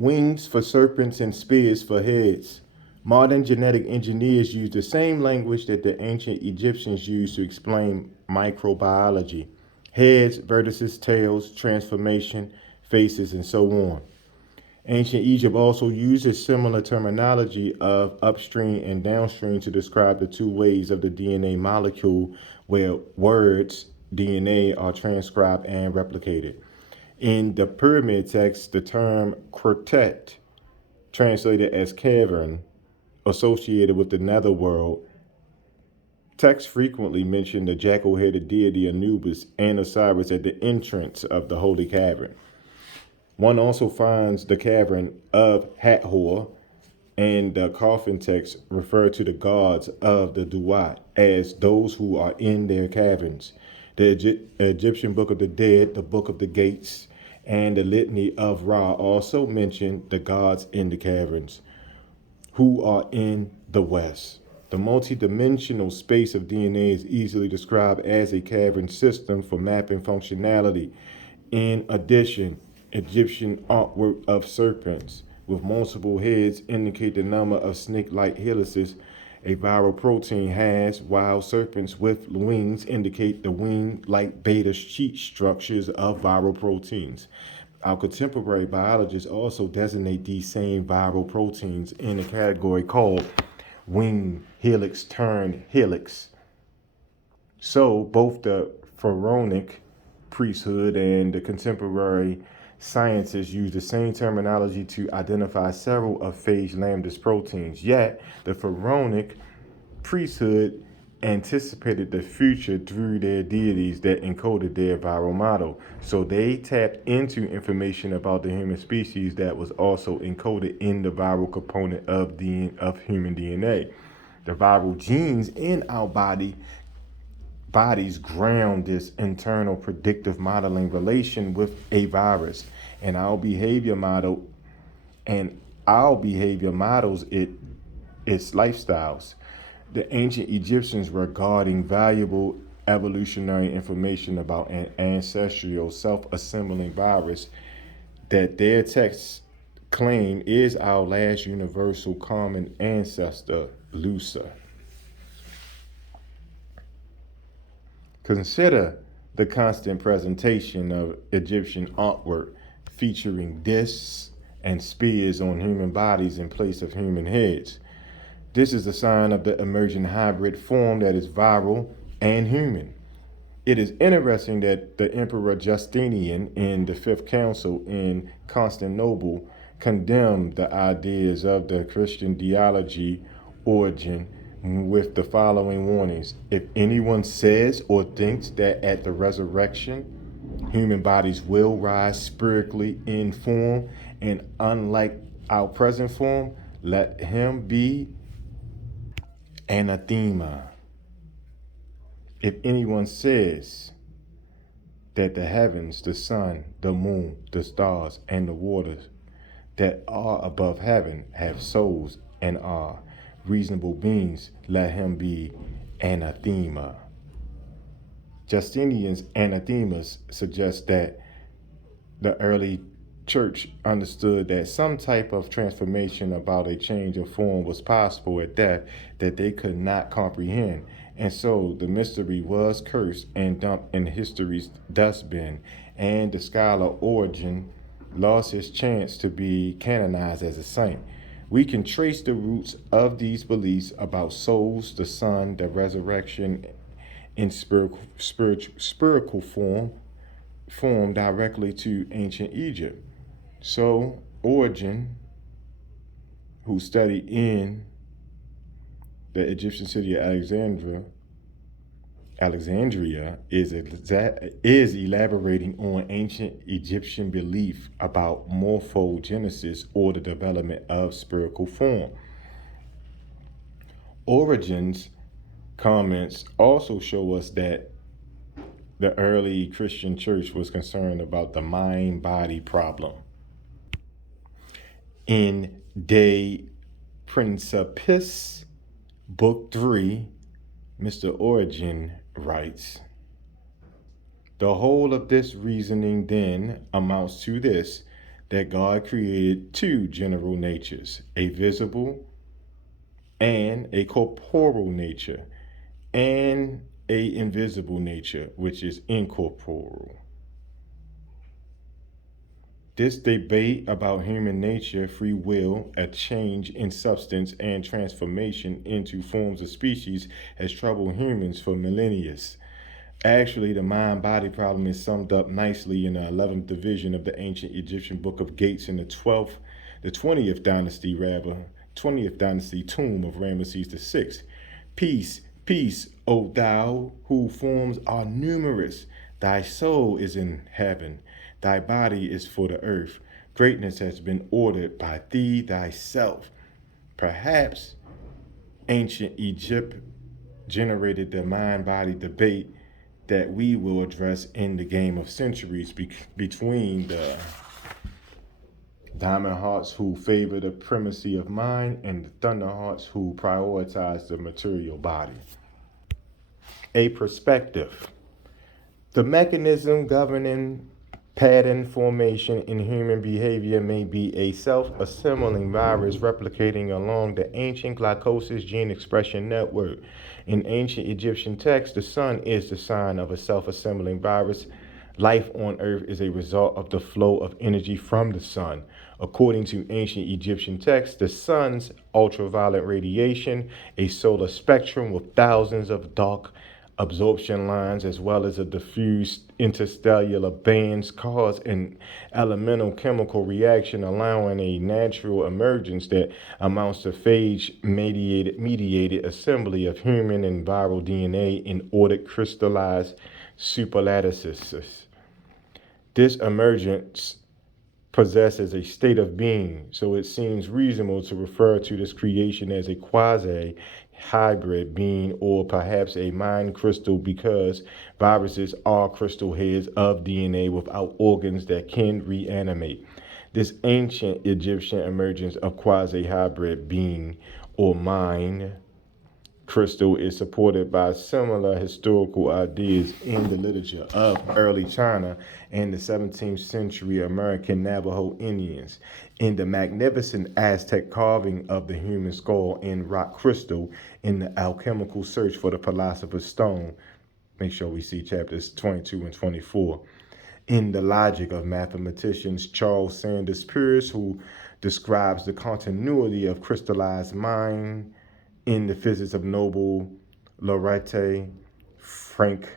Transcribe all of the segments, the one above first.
Wings for serpents and spears for heads. Modern genetic engineers use the same language that the ancient Egyptians used to explain microbiology: heads, vertices, tails, transformation, faces, and so on. Ancient Egypt also uses similar terminology of upstream and downstream to describe the two ways of the DNA molecule where words, DNA, are transcribed and replicated. In the pyramid text, the term quartet, translated as cavern, associated with the netherworld, texts frequently mention the jackal-headed deity Anubis and Osiris at the entrance of the holy cavern. One also finds the cavern of Hathor, and the coffin text refer to the gods of the Duat as those who are in their caverns. The Egyptian Book of the Dead, the Book of the Gates, and the Litany of Ra also mention the gods in the caverns, who are in the West. The multidimensional space of DNA is easily described as a cavern system for mapping functionality. In addition, Egyptian artwork of serpents with multiple heads indicate the number of snake-like helices a viral protein has, while serpents with wings indicate the wing-like beta sheet structures of viral proteins. Our contemporary biologists also designate these same viral proteins in a category called wing helix turn helix. So both the pharaonic priesthood and the contemporary scientists use the same terminology to identify several of phage lambda's proteins. Yet the pharaonic priesthood anticipated the future through their deities that encoded their viral model. So they tapped into information about the human species that was also encoded in the viral component of human DNA. The viral genes in our bodies ground this internal predictive modeling relation with a virus, and our behavior models its lifestyles. The ancient Egyptians were guarding valuable evolutionary information about an ancestral self-assembling virus that their texts claim is our last universal common ancestor, Lusa. Consider the constant presentation of Egyptian artwork featuring discs and spears on human bodies in place of human heads. This is a sign of the emerging hybrid form that is viral and human. It is interesting that the Emperor Justinian in the Fifth Council in Constantinople condemned the ideas of the Christian theology Origin with the following warnings: if anyone says or thinks that at the resurrection human bodies will rise spiritually in form and unlike our present form, let him be anathema. If anyone says that the heavens, the sun, the moon, the stars, and the waters that are above heaven have souls and are reasonable beings, let him be anathema. Justinian's anathemas suggest that the early church understood that some type of transformation about a change of form was possible at death that they could not comprehend. And so the mystery was cursed and dumped in history's dustbin, and the scholar Origen lost his chance to be canonized as a saint. We can trace the roots of these beliefs about souls, the sun, the resurrection in spiritual form directly to ancient Egypt. So Origen, who studied in the Egyptian city of Alexandria, is elaborating on ancient Egyptian belief about morphogenesis, or the development of spiritual form. Origen's comments also show us that the early Christian church was concerned about the mind-body problem. In De Principis, Book 3, Mr. Origen writes, the whole of this reasoning then amounts to this: that God created two general natures, a visible and a corporeal nature, and a invisible nature, which is incorporeal. This debate about human nature, free will, a change in substance, and transformation into forms of species has troubled humans for millennia. Actually, the mind body problem is summed up nicely in the 11th division of the ancient Egyptian book of Gates in the 20th dynasty, rather, 20th dynasty tomb of Ramesses VI. Peace, peace, O thou whose forms are numerous. Thy soul is in heaven, thy body is for the earth. Greatness has been ordered by thee thyself. Perhaps ancient Egypt generated the mind body debate that we will address in the game of centuries between the Diamond Hearts who favor the primacy of mind and the Thunder Hearts who prioritize the material body. A perspective. The mechanism governing pattern formation in human behavior may be a self-assembling virus replicating along the ancient glycosis gene expression network. In ancient Egyptian texts, the sun is the sign of a self-assembling virus. Life on Earth is a result of the flow of energy from the sun. According to ancient Egyptian texts, the sun's ultraviolet radiation, a solar spectrum with thousands of dark absorption lines as well as a diffuse interstellar bands cause an elemental chemical reaction allowing a natural emergence that amounts to phage mediated assembly of human and viral DNA in ordered crystallized superlattices. This emergence possesses a state of being, so it seems reasonable to refer to this creation as a quasi hybrid being or perhaps a mind crystal because viruses are crystal heads of DNA without organs that can reanimate. This ancient Egyptian emergence of quasi hybrid being or mind crystal is supported by similar historical ideas in the literature of early China and the 17th century American Navajo Indians. In the magnificent Aztec carving of the human skull in rock crystal in the alchemical search for the philosopher's stone. Make sure we see chapters 22 and 24. In the logic of mathematicians Charles Sanders Peirce, who describes the continuity of crystallized mind in the physics of Nobel laureate Frank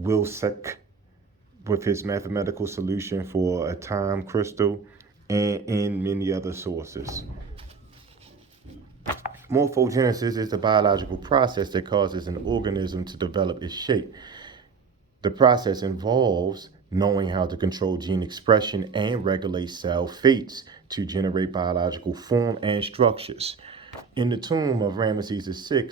Wilczek with his mathematical solution for a time crystal, and in many other sources. Morphogenesis is the biological process that causes an organism to develop its shape. The process involves knowing how to control gene expression and regulate cell fates to generate biological form and structures. In the tomb of Ramesses VI,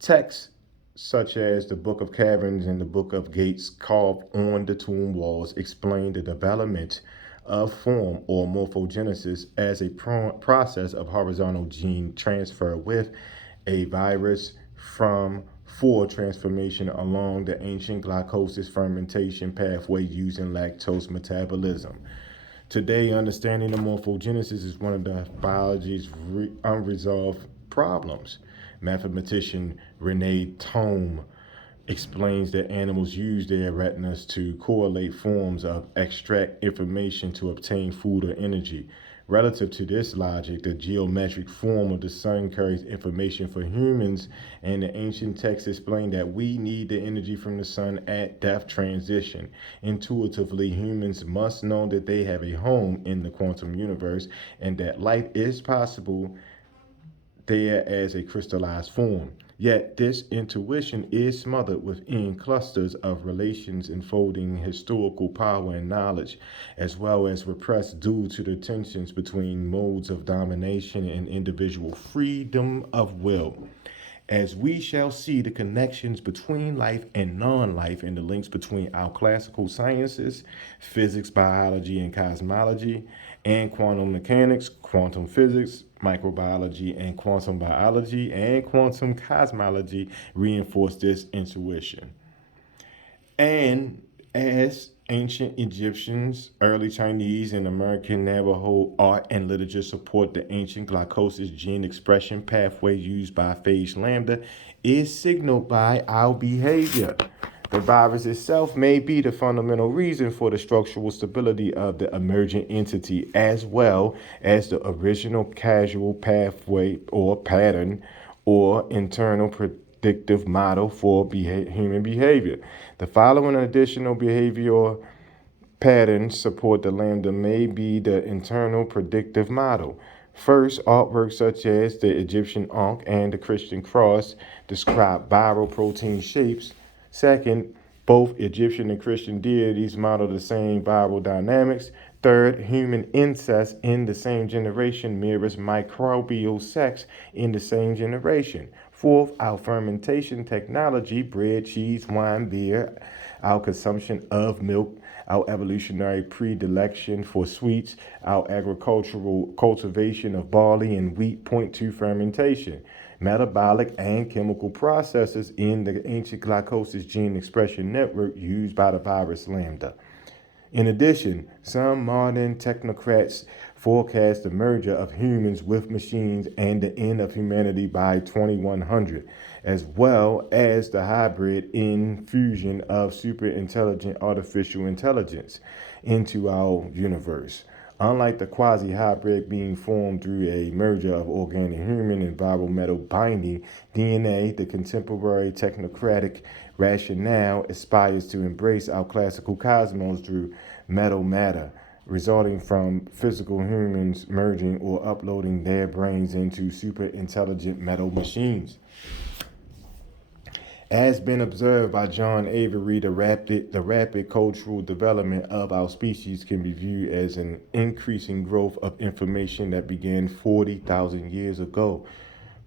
texts such as the Book of Caverns and the Book of Gates carved on the tomb walls explain the development of form or morphogenesis as a process of horizontal gene transfer with a virus from for transformation along the ancient glycosis fermentation pathway using lactose metabolism. Today, understanding the morphogenesis is one of the biology's unresolved problems. Mathematician Rene Thome explains that animals use their retinas to correlate forms of extract information to obtain food or energy. Relative to this logic, the geometric form of the sun carries information for humans, and the ancient texts explain that we need the energy from the sun at death transition. Intuitively, humans must know that they have a home in the quantum universe and that life is possible there as a crystallized form. Yet this intuition is smothered within clusters of relations enfolding historical power and knowledge, as well as repressed due to the tensions between modes of domination and individual freedom of will. As we shall see the connections between life and non-life and the links between our classical sciences, physics, biology, and cosmology, and quantum mechanics, quantum physics, microbiology, and quantum cosmology reinforce this intuition. And As ancient Egyptians, early Chinese, and American Navajo art and literature support the ancient glycosis gene expression pathway used by phage lambda is signaled by our behavior. The virus itself may be the fundamental reason for the structural stability of the emergent entity, as well as the original causal pathway or pattern or internal predictive model for human behavior. The following additional behavioral patterns support the lambda may be the internal predictive model. First, artwork such as the Egyptian Ankh and the Christian cross describe viral protein shapes. Second, both Egyptian and Christian deities model the same viral dynamics. Third, human incest in the same generation mirrors microbial sex in the same generation. Fourth, our fermentation technology, bread, cheese, wine, beer, our consumption of milk, our evolutionary predilection for sweets, our agricultural cultivation of barley and wheat point to fermentation. Metabolic and chemical processes in the ancient glycosis gene expression network used by the virus lambda. In addition, some modern technocrats forecast the merger of humans with machines and the end of humanity by 2100, as well as the hybrid infusion of super intelligent artificial intelligence into our universe. Unlike the quasi hybrid being formed through a merger of organic human and viral metal binding DNA, the contemporary technocratic rationale aspires to embrace our classical cosmos through metal matter, resulting from physical humans merging or uploading their brains into super intelligent metal machines. As been observed by John Avery, the rapid cultural development of our species can be viewed as an increasing growth of information that began 40,000 years ago.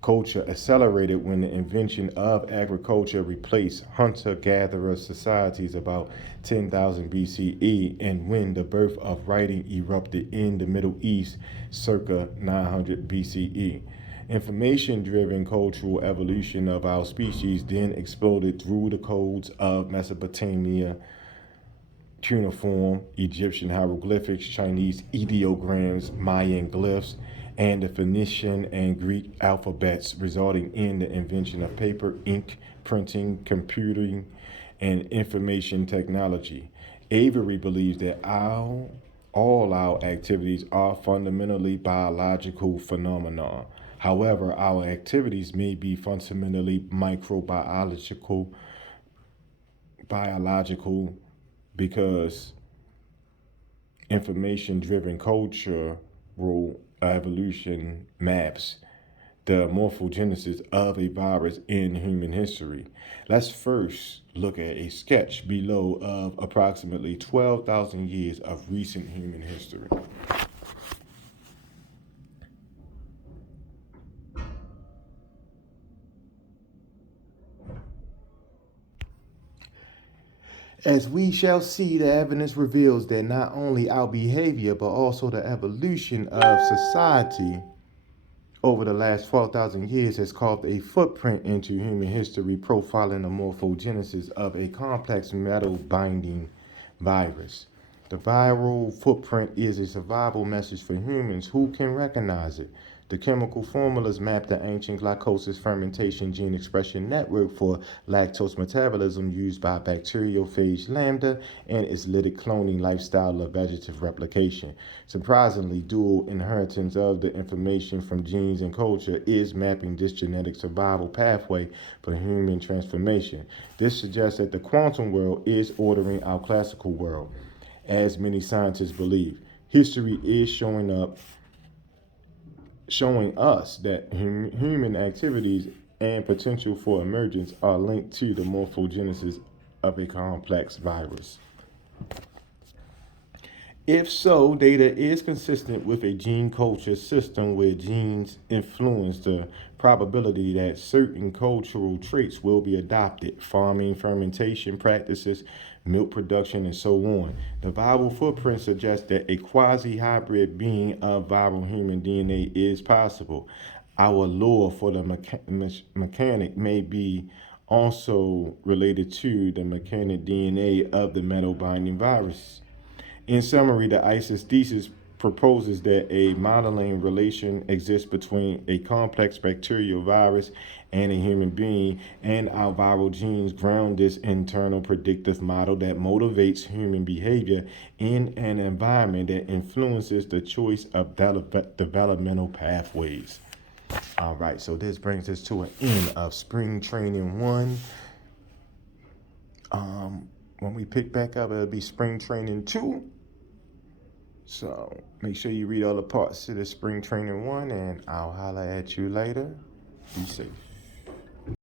Culture accelerated when the invention of agriculture replaced hunter gatherer societies about 10,000 BCE, and when the birth of writing erupted in the Middle East circa 900 BCE. Information driven cultural evolution of our species then exploded through the codes of Mesopotamia, cuneiform, Egyptian hieroglyphics, Chinese ideograms, Mayan glyphs, and the Phoenician and Greek alphabets, resulting in the invention of paper, ink, printing, computing, and information technology. Avery believes that all our activities are fundamentally biological phenomena. However, our activities may be fundamentally biological because information driven cultural evolution maps the morphogenesis of a virus in human history. Let's first look at a sketch below of approximately 12,000 years of recent human history. As we shall see, the evidence reveals that not only our behavior, but also the evolution of society over the last 12,000 years has carved a footprint into human history, profiling the morphogenesis of a complex metal binding virus. The viral footprint is a survival message for humans who can recognize it. The chemical formulas map the ancient glycosis fermentation gene expression network for lactose metabolism used by bacteriophage lambda and its lytic cloning lifestyle of vegetative replication. Surprisingly, dual inheritance of the information from genes and culture is mapping this genetic survival pathway for human transformation. This suggests that the quantum world is ordering our classical world, as many scientists believe. History is showing us that human activities and potential for emergence are linked to the morphogenesis of a complex virus. If so, data is consistent with a gene culture system where genes influence the probability that certain cultural traits will be adopted, farming, fermentation practices, milk production, and so on. The viral footprint suggests that a quasi hybrid being of viral human DNA is possible. Our lure for the mechanic may be also related to the mechanic DNA of the metal binding virus. In summary, the ISIS thesis proposes that a modeling relation exists between a complex bacterial virus and a human being, and our viral genes ground this internal predictive model that motivates human behavior in an environment that influences the choice of developmental pathways. All right, so this brings us to an end of spring training 1. When we pick back up, it'll be spring training 2. So make sure you read all the parts to the spring training 1, and I'll holler at you later. Be safe.